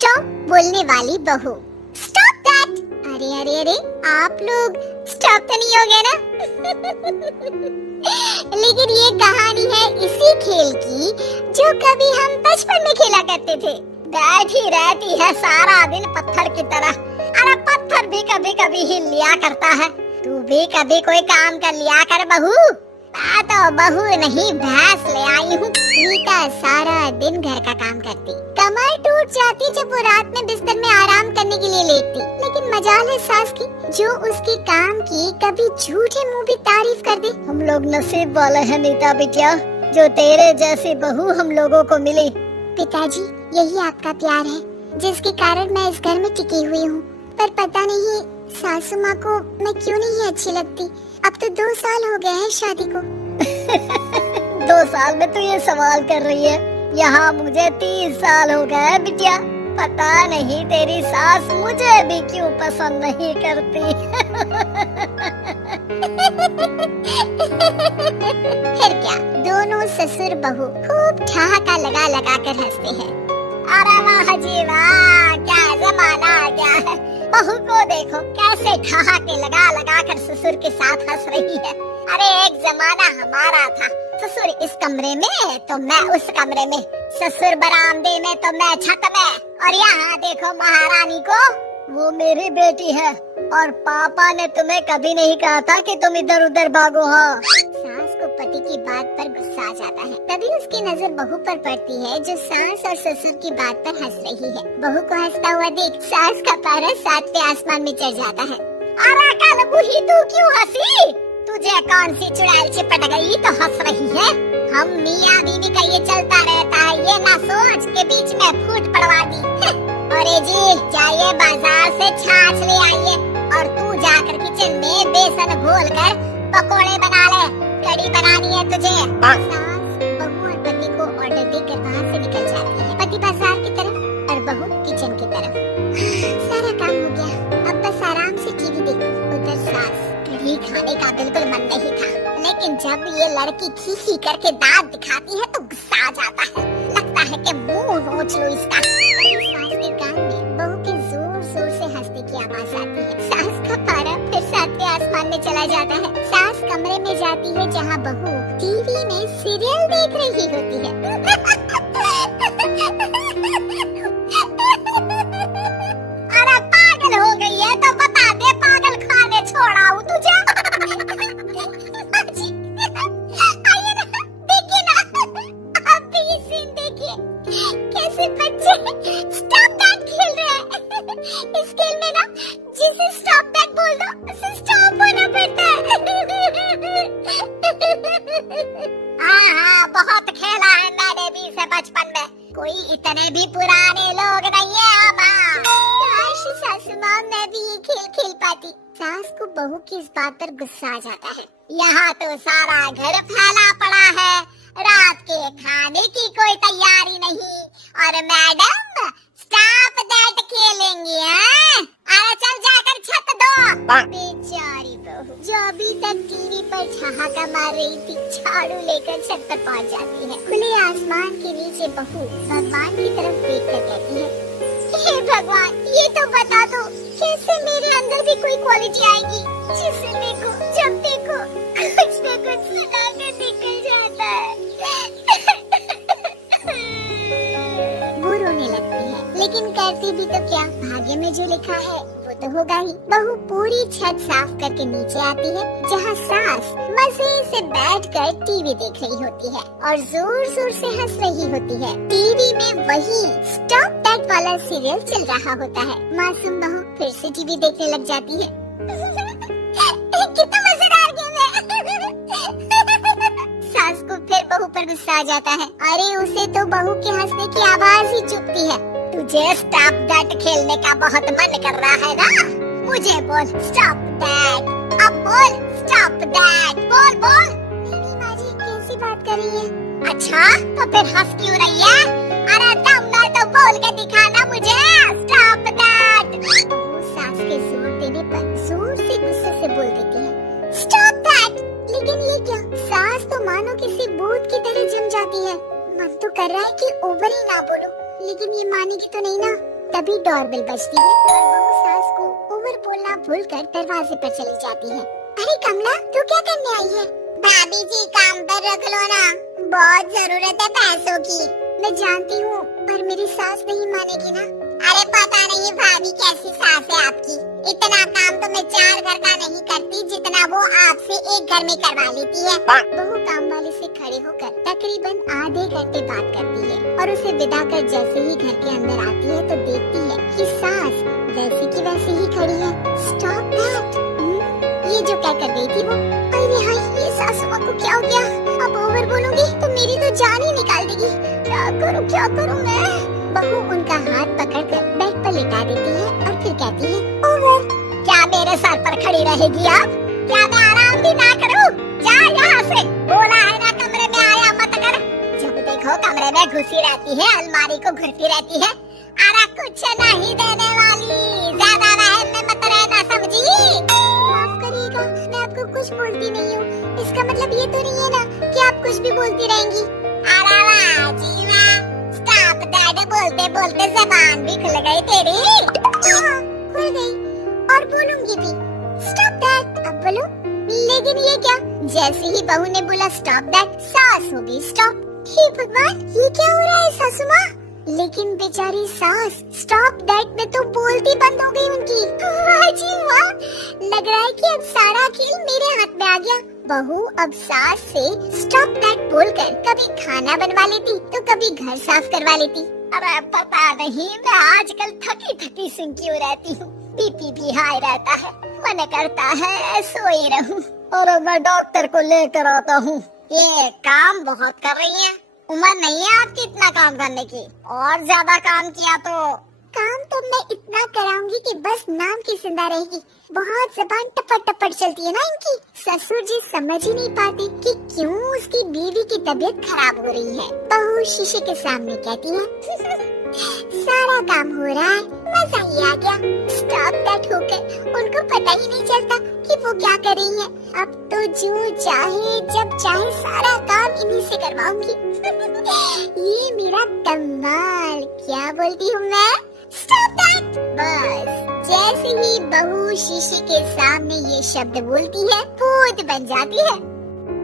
Stop बोलने वाली बहू। Stop that. अरे अरे अरे, आप लोग स्टॉप तो नहीं हो गए ना? लेकिन ये कहानी है इसी खेल की जो कभी हम बचपन में खेला करते थे। बैठी रहती है सारा दिन पत्थर की तरह। अरे पत्थर भी कभी कभी हिल लिया करता है। तू भी कभी कोई काम कर लिया कर बहू। मैं तो बहू नहीं भैंस ले आई हूँ। मीता सारा दिन घर का काम करती, कमर टूट जाती जब वो रात में बिस्तर में आराम करने के लिए लेटती। लेकिन मजाल है सास की जो उसके काम की कभी झूठे मुंह भी तारीफ कर दे। हम लोग नसीब वाले हैं नीता बिटिया, जो तेरे जैसी बहू हम लोगों को मिली। पिताजी, यही आपका प्यार है जिसके कारण मैं इस घर में टिकी हुई हूँ। पर पता नहीं सासू माँ को मैं क्यों नहीं अच्छी लगती। अब तो 2 साल हो गए हैं शादी को। 2 साल में तो ये सवाल कर रही है, यहाँ मुझे 30 साल हो गए बिटिया। पता नहीं तेरी सास मुझे भी क्यों पसंद नहीं करती। फिर क्या, दोनों ससुर बहू खूब ठहाका लगा लगा कर हंसते हैं। अरे वाह जी वाह, क्या जमाना आ गया है। बहू को देखो कैसे ठहाके लगा लगा कर ससुर के साथ हंस रही है। अरे एक जमाना हमारा था, ससुर इस कमरे में तो मैं उस कमरे में, ससुर बरामदे में तो मैं छत में। और यहाँ देखो महारानी को, वो मेरी बेटी है और पापा ने तुम्हें कभी नहीं कहा था कि तुम इधर उधर भागो। हाँ, सास को पति की बात पर गुस्सा आ जाता है। तभी उसकी नजर बहू पर पड़ती है जो सास और ससुर की बात पर हंस रही है। बहू को हंसता हुआ देख सास का पारा 7वें आसमान में चढ़ जाता है। अरे कल बुढ़ी तू क्यों हंसी? तुझे कौन सी चुड़ैल चिपट गई तो हंस रही है? हम मियाँ बीवी का ये चलता रहता है, ये ना सोच के बीच में फूट पड़वा दी। अरे जी जाइए बाजार से छाछ ले आइए और तू जाकर किचन में बेसन घोल कर पकोड़े बना ले, कड़ी बनानी है तुझे। सास बहू और पति को ऑर्डर देकर वहाँ से निकल जाती है। पति बाजार की तरफ और बहू किचन की तरफ। सारा काम हो गया, अब बस आराम से टीवी देखो। उधर सास, कढ़ी खाने का बिल्कुल मन नहीं था, लेकिन जब ये लड़की खी करके दांत दिखाती है तो गुस्सा आ जाता है। लगता है कि मुंह नोच लो इसका। सास के कान में बहू के जोर जोर से हंसने की आवाज आती है। सास का पारा फिर 7वें आसमान में चला जाता है। सास कमरे में जाती है जहाँ बहू टीवी में सीरियल देख रही होती है। अरे पागल हो गई है तो बता दे, पागल खाने छोड़ाऊं तुझे? आइए ना, देखिए ना, आप भी ये सीन देखिए कैसे बच्चे स्टॉप दैट खेल रहे हैं। इस खेल में ना जिसे स्टॉप दैट बोल दो उसे स्टॉप होना पड़ता है। हाँ, बहुत खेला है मैंने भी इसे बचपन में। कोई इतने भी पुराने लोग नहीं है। काश सासू माँ मैं भी ये खेल खेल पाती। सास को बहू की इस बात पर गुस्सा आ जाता है। यहाँ तो सारा घर फैला पड़ा है, रात के खाने की कोई तैयारी नहीं, और मैडम स्टॉप दैट खेलेंगी हैं? अरे चल जाकर छत दो। बेचारी बहू जो अभी तक टीवी पर ठहाका मार रही थी, झाड़ू लेकर छत पर पहुंच जाती है। खुले आसमान के नीचे बहू भगवान की तरफ देखकर कहती है, हे भगवान, ये तो बता दो कैसे मेरे अंदर भी कोई क्वालिटी आएगी जिसे देखो जब देखो कुछ न कुछ सुनाकर निकल जाता है। वो रोने लगती है, लेकिन करती भी तो क्या, भाग्य में जो लिखा है वो तो होगा ही। बहू पूरी छत साफ करके नीचे आती है जहाँ सास मजे से बैठकर टीवी देख रही होती है और जोर जोर से हंस रही होती है। टीवी में वही स्टॉप दैट वाला सीरियल चल रहा होता है। मासूम बहू फिर से टीवी देखने लग जाती है। कितना मजेदार गेम है। सास को फिर बहू पर गुस्सा आ जाता है। अरे उसे तो बहू के हंसने की आवाज ही चुभती है। तुझे स्टॉप दैट खेलने का बहुत मन कर रहा है ना? मुझे बोल स्टॉप दैट, अब बोल स्टॉप दैट, बोल बोल। नहीं माँ जी, कैसी बात कर रही है? अच्छा तो फिर हंस क्यों रही है? अरे दम है तो बोल के दिखाना मुझे स्टॉप दैट। वो सास के जोर देने पर जोर से गुस्से से बोल देती है, स्टॉप दैट। लेकिन ये क्या, सास तो मानो किसी भूत की तरह जम जाती है। मन तो कर रहा है कि ओवर ही ना बोलूं, लेकिन ये मानेगी तो नहीं ना। तभी डोरबेल बजती है और बहू सास को ओवर बोलना भूलकर दरवाजे पर चली जाती है। अरे कमला, तू क्या करने आई है? भाभी जी काम पर रख लो ना, बहुत जरूरत है पैसों की। मैं जानती हूँ पर मेरी सास नहीं मानेगी ना। अरे पता नहीं भाभी कैसी सास है आपकी, इतना काम तो मैं 4 घर का नहीं करती जितना वो आपसे एक घर में करवा लेती है। बहू काम वाले से खड़े होकर तकरीबन आधे घंटे बात करती है और उसे विदा कर जैसे ही घर के अंदर आती है तो देखती है कि सास वैसे की वैसे ही खड़ी है। स्टॉप दैट, ये जो क्या कर रही थी वो। अरे हाय, ये सासू माँ को क्या हो गया? अब ओवर बोलूंगी तो मेरी तो जान ही निकाल देगी। क्या करूँ मैं? बहू उनका हाथ पकड़कर बेड पर लिटा देती है और फिर कहती है, ओवर। क्या मेरे सर पर खड़ी रहेगी आप? क्या मैं आराम भी ना करूं? जा यहाँ से, बोला है ना कमरे में आया मत कर। जब देखो कमरे में घुसी रहती है, अलमारी को घुरती रहती है। अरे कुछ नहीं देने वाली, ज्यादा वहम में मत रहना, समझी? माफ करिएगा, मैं आपको कुछ बोलती नहीं हूँ। इसका मतलब ये तो नहीं है ना कि आप कुछ भी बोलती रहेंगी। अरे वाह जी वाह, स्टॉप दैट बोलते बोलते ज़बान भी खुल गई तेरी। हाँ, खुल गई और बोलूंगी भी। स्टॉप दैट, अब बोलो। लेकिन ये क्या? जैसे ही बहू ने बोला स्टॉप दैट, सास हो गई स्टॉप। हे भगवान, ये क्या हो रहा है सासू माँ? लेकिन बेचारी सास स्टॉप दैट में तो बोलती बंद हो गई उनकी। वाह जी वाह, लग रहा है कि अब सारा खेल मेरे हाथ में आ गया। बहू अब सास से स्टॉप दैट बोलकर कभी खाना बनवा लेती तो कभी घर साफ करवा लेती। अरे पता नहीं मैं आजकल थकी थकी सी क्यों रहती हूँ। बीपी भी हाई रहता है, मन करता है सोई रहूं। और मैं डॉक्टर को लेकर आता हूँ। ये काम बहुत कर रही है, उम्र नहीं है आपकी इतना काम करने की। और ज्यादा काम किया तो मैं इतना कराऊंगी कि बस नाम की जिंदा रहेगी। बहुत जबान टपट टपट चलती है ना इनकी। ससुर जी समझ ही नहीं पाते कि क्यों उसकी बीवी की तबीयत खराब हो रही है। बहू शीशे के सामने कहती है, सारा काम हो रहा है, मजा ही आ गया। स्टॉप दैट होकर उनको पता ही नहीं चलता कि वो क्या कर रही है। अब तो जो चाहे जब चाहे सारा काम इन्हीं से करवाऊंगी। ये मेरा कमाल, क्या बोलती हूँ मैं? Stop that. बस जैसे ही बहू शीशे के सामने ये शब्द बोलती है, भूत बन जाती है।